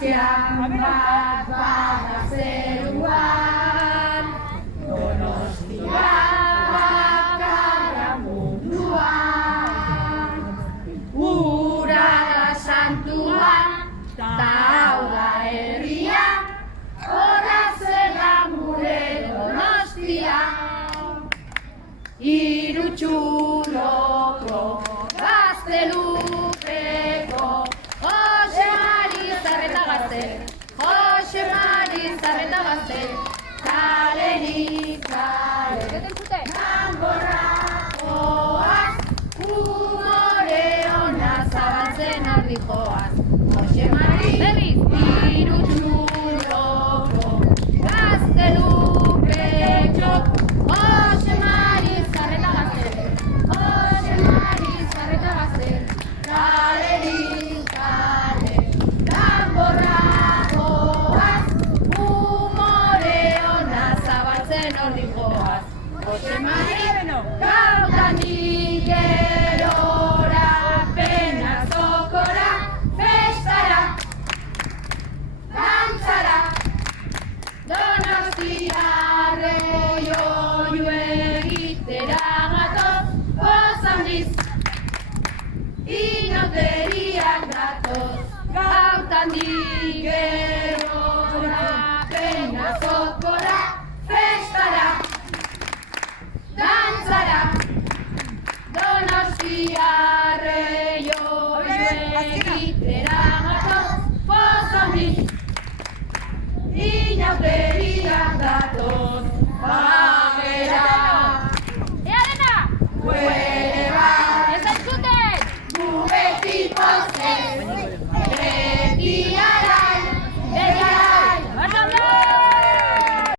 argazkian bat bada zeruan, Donostia bakarra munduan. Ura da santua, ta hau da herria, horra zela gure Donostia. Hiru txuloko gaztelupeko Jose Mari Zarreta gazte, Jose Mari Zarreta gazte, kalerik kale, kanborrakoaz, humore ona zabaltzen ardi joaz. Jose Mari hiru txuloko gaztelupeko Jose Mari Zarreta gazte, Jose Mari Zarreta gazte, kalerik kale, danborrakoaz, humore ona zabaltzen horri joaz. Jose Mari, gautanik gerora, pena zokora, festara, dantzara, Donostiarrei oihu egitera gatoz, poz handiz, inoteriak datoz, gautanik gerora, pena zokora, festara, dantzara, Donostiarrei oihu egitera gatoz, poz handiz, inauteriak datoz, bagera